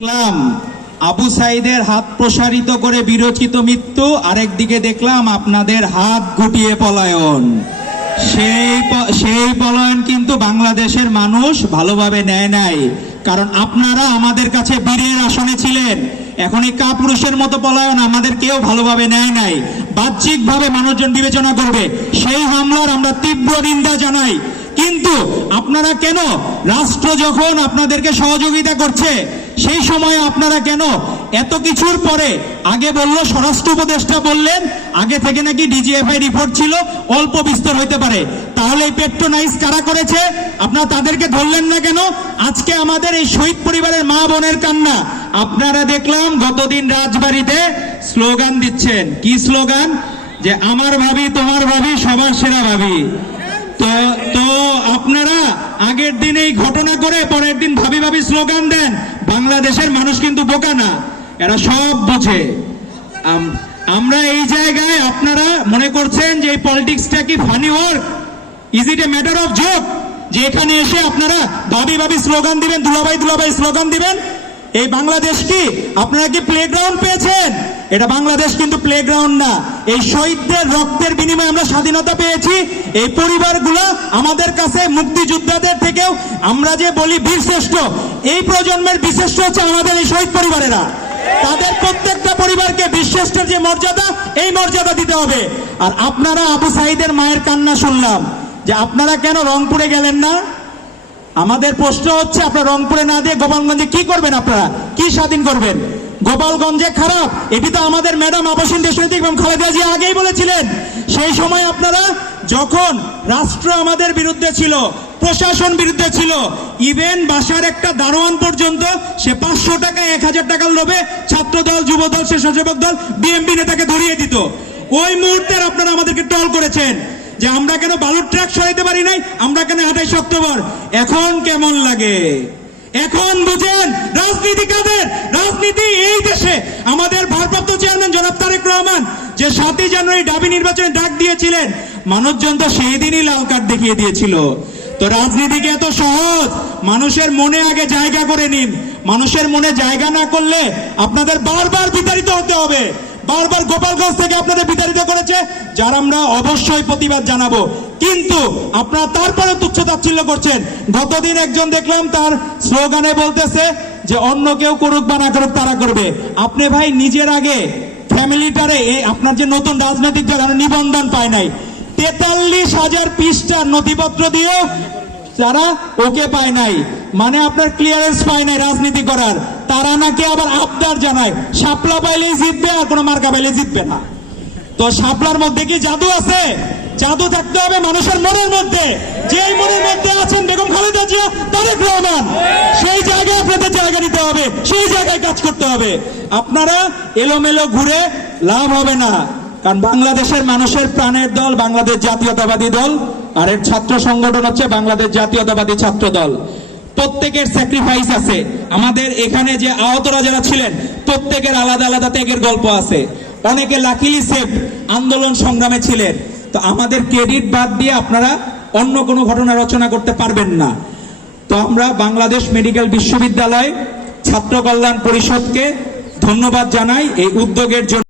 দেখলাম আবু সাইদের হাত প্রসারিত করে বিরচিত মৃত্যু, আরেকদিকে দেখলাম আপনাদের হাত গুটিয়ে পলায়ন। সেই পলায়ন কিন্তু বাংলাদেশের মানুষ ভালোভাবে নেয় নাই, কারণ আপনারা আমাদের কাছে বীরের আসনে ছিলেন। এখন এই কাপুরুষের মতো পলায়ন আমাদের কেউ ভালোভাবে নেয় নাই। বাহ্যিকভাবে মানুষজন বিবেচনা করবে, সেই হামলার আমরা তীব্র নিন্দা জানাই। কিন্তু আপনারা কেন, রাষ্ট্র যখন আপনাদেরকে সহযোগিতা করছে সেই সময় আপনারা কেন এত কিছুর পরে, আগে বললো স্বরাষ্ট্র উপদেষ্টা বললেন আগে থেকে নাকি ডিজিএফআই রিপোর্ট ছিল, অল্প বিস্তর হইতে পারে, তাহলে এই পেট্রোনাইজ কারা করেছে? আপনারা তাদেরকে ধরলেন না কেন? আজকে আমাদের এই শহীদ পরিবারের মা বোনের কান্না আপনারা দেখলাম গতদিন রাজবাড়িতে স্লোগান দিচ্ছেন। কি স্লোগান? যে আমার ভাবি তোমার ভাবি সবার সেরা ভাবি। তো আপনারা আগের দিন এই ঘটনা করে পরের দিন ভাবি ভাবি স্লোগান দেন। বাংলাদেশের মানুষ কিন্তু বোকা না, এরা সব বোঝে। আমরা এই জায়গায় আপনারা মনে করছেন যে এই পলিটিক্সটা কি funny work? Is it a matter of joke যে এখানে এসে আপনারা ভাবি ভাবি স্লোগান দিবেন, দুলাভাই দুলাভাই স্লোগান দিবেন? এই বাংলাদেশ কি আপনারা কি প্লেগ্রাউন্ড পেয়েছেন? এটা বাংলাদেশ কিন্তু প্লেগ্রাউন্ড না। এই শহীদদের রক্তের বিনিময়ে আমরা স্বাধীনতা পেয়েছি। এই পরিবারগুলো আমাদের কাছে মুক্তিযোদ্ধাদের থেকেও আমরা যে বলি বীরশ্রেষ্ঠ, এই প্রজন্মের বীরশ্রেষ্ঠ হচ্ছে আমাদের এই শহীদ পরিবারেরা। তাদের প্রত্যেকটা পরিবারকে বীরশ্রেষ্ঠের যে মর্যাদা, এই মর্যাদা দিতে হবে। আর আপনারা আবু সাইদের মায়ের কান্না শুনলাম, যে আপনারা কেন রংপুরে গেলেন না? আমাদের প্রশ্ন হচ্ছে, আপনারা রংপুরে না দিয়ে গোপালগঞ্জে কি করবেন? আপনারা কি স্বাধীন করবেন? গোপালগঞ্জে খারাপ, এটি তো আমাদের ম্যাডাম আবাসিন দেশনেত্রী এবং খালেদা জিয়া আগেই বলেছিলেন। সেই সময় আপনারা যখন রাষ্ট্র আমাদের বিরুদ্ধে ছিল, প্রশাসন বিরুদ্ধে ছিল, ইভেন বাসার একটা দারোয়ান পর্যন্ত সে 500 টাকা 1000 টাকার লোভে ছাত্রদল, যুবদল, স্বেচ্ছাসেবক দল, বিএমপি নেতাকে ধরিয়ে দিত। ওই মুহূর্তে আপনারা আমাদেরকে টল করেছেন যে আমরা কেন বালুর ট্রাক সরাইতে পারি নাই, আমরা কেন 28 অক্টোবর। এখন কেমন লাগে? এখন বুঝেন রাজনীতি কাদের? রাজনীতি এই দেশে আমাদের ভারপ্রাপ্ত চেয়ারম্যান জনাব তারেক রহমান যে 7 জানুয়ারি দাবি নির্বাচনে ডাক দিয়েছিলেন, মানুষজন তো সেই দিনই লাল কার্ড দেখিয়ে দিয়েছিল। তো রাজনীতি কি এত সহজ? মানুষের মনে আগে জায়গা করে নিন। মানুষের মনে জায়গা না করলে আপনাদের বারবার বিতাড়িত হতে হবে। বারবার গোপালগঞ্জ থেকে আপনাদের বিতাড়িত করেছে, যার আমরা অবশ্যই প্রতিবাদ জানাবো। কিন্তু আপনারা তারপরে তুচ্ছ-তাচ্ছিল্য করছেন। গতদিন একজন দেখলাম তার স্লোগানে বলতেছে যে অন্য কেউ করুক বা না করুক তারা করবে। আপনি ভাই নিজের আগে ফ্যামিলিটারে, আপনার যে নতুন রাজনৈতিক দল নিবন্ধন পায় নাই, 43,000 পৃষ্ঠার নথিপত্র দিয়েও যারা ওকে পায় নাই, মানে আপনার ক্লিয়ারেন্স পায় নাই রাজনীতি করার, তারা নাকি আবার আবদার জানায় শাপলা পাইলেই জিতবে আর কোনো মার্কা পাইলে জিতবে না। তো শাপলার মধ্যে কি জাদু আছে? জাদু থাকতে হবে মানুষের মনের মধ্যে। যেই মনের মধ্যে আছেন বেগম খালেদা জিয়া, তারেক রহমান, সেই জায়গায় আপনাদের জায়গা নিতে হবে, সেই জায়গায় কাজ করতে হবে। আপনারা এলোমেলো ঘুরে লাভ হবে না, কারণ বাংলাদেশের মানুষের প্রাণের দল বাংলাদেশ জাতীয়তাবাদী দল, আর এর ছাত্র সংগঠন হচ্ছে বাংলাদেশ জাতীয়তাবাদী ছাত্র দল। প্রত্যেকের স্যাক্রিফাইস আছে। আমাদের এখানে যে আহতরা যারা ছিলেন প্রত্যেকের আলাদা আলাদা ত্যাগের গল্প আছে। অনেকে লাকিলি সেফ আন্দোলন সংগ্রামে ছিলেন। তো আমাদের ক্রেডিট বাদ দিয়ে আপনারা অন্য কোনো ঘটনা রচনা করতে পারবেন না। তো আমরা বাংলাদেশ মেডিকেল বিশ্ববিদ্যালয় ছাত্র কল্যাণ পরিষদকে ধন্যবাদ জানাই এই উদ্যোগের জন্য।